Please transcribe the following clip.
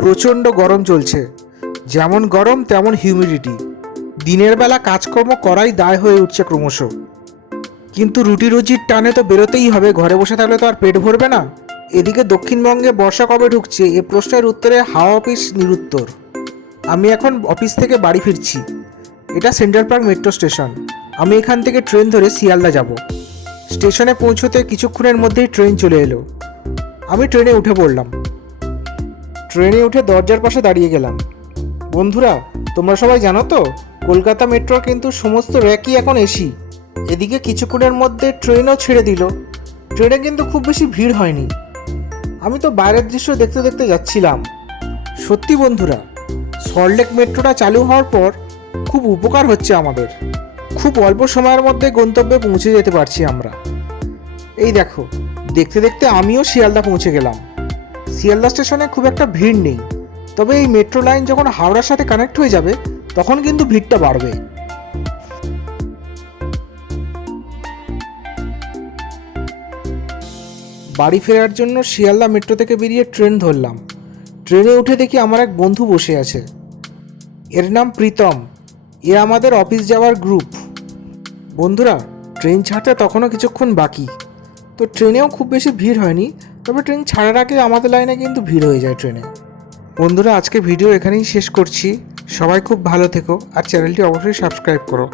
প্রচণ্ড গরম চলছে, যেমন গরম তেমন হিউমিডিটি। দিনের বেলা কাজকর্ম করাই দায় হয়ে উঠছে ক্রমশ। কিন্তু রুটি রুজির টানে তো বেরোতেই হবে, ঘরে বসে থাকলে তো আর পেট ভরবে না। এদিকে দক্ষিণবঙ্গে বর্ষা কবে ঢুকছে এ প্রশ্নের উত্তরে হাওয়া অফিস নিরুত্তর। আমি এখন অফিস থেকে বাড়ি ফিরছি। এটা সেন্ট্রাল পার্ক মেট্রো স্টেশন। আমি এখান থেকে ট্রেন ধরে শিয়ালদা যাব। স্টেশনে পৌঁছতে কিছুক্ষণের মধ্যেই ট্রেন চলে এলো। আমি ট্রেনে উঠে পড়লাম। ট্রেনে উঠে দরজার পাশে দাঁড়িয়ে গেলাম। বন্ধুরা, তোমরা সবাই জানো তো, কলকাতা মেট্রোর কিন্তু সমস্ত র্যাকই এখন এসি। এদিকে কিছুক্ষণের মধ্যে ট্রেনও ছেড়ে দিল। ট্রেনে কিন্তু খুব বেশি ভিড় হয়নি। আমি তো বাইরের দৃশ্য দেখতে দেখতে যাচ্ছিলাম। সত্যি বন্ধুরা, সল্টলেক মেট্রোটা চালু হওয়ার পর খুব উপকার হচ্ছে আমাদের। খুব অল্প সময়ের মধ্যে গন্তব্যে পৌঁছে যেতে পারছি আমরা। এই দেখো, দেখতে দেখতে আমিও শিয়ালদা পৌঁছে গেলাম। শিয়ালদা স্টেশনে খুব একটা ভিড় নেই, তবে এই মেট্রো লাইন যখন হাওড়ার সাথে কানেক্ট হয়ে যাবে তখন কিন্তু ভিড়টা বাড়বে। বাড়ি ফেরার জন্য শিয়ালদা মেট্রো থেকে বেরিয়ে ট্রেন ধরলাম। ট্রেনে উঠে দেখি আমার এক বন্ধু বসে আছে। এর নাম প্রীতম। এ আমাদের অফিস যাওয়ার গ্রুপ। বন্ধুরা, ট্রেন ছাড়তে তখনও কিছুক্ষণ বাকি, তো ট্রেনেও খুব বেশি ভিড় হয়নি। তবে ট্রেন ছাড়ার আগে আমাদের লাইনে কিন্তু ভিড় হয়ে যায় ট্রেনে। বন্ধুরা, আজকে ভিডিও এখানেই শেষ করছি। সবাই খুব ভালো থেকো আর চ্যানেলটি অবশ্যই সাবস্ক্রাইব করো।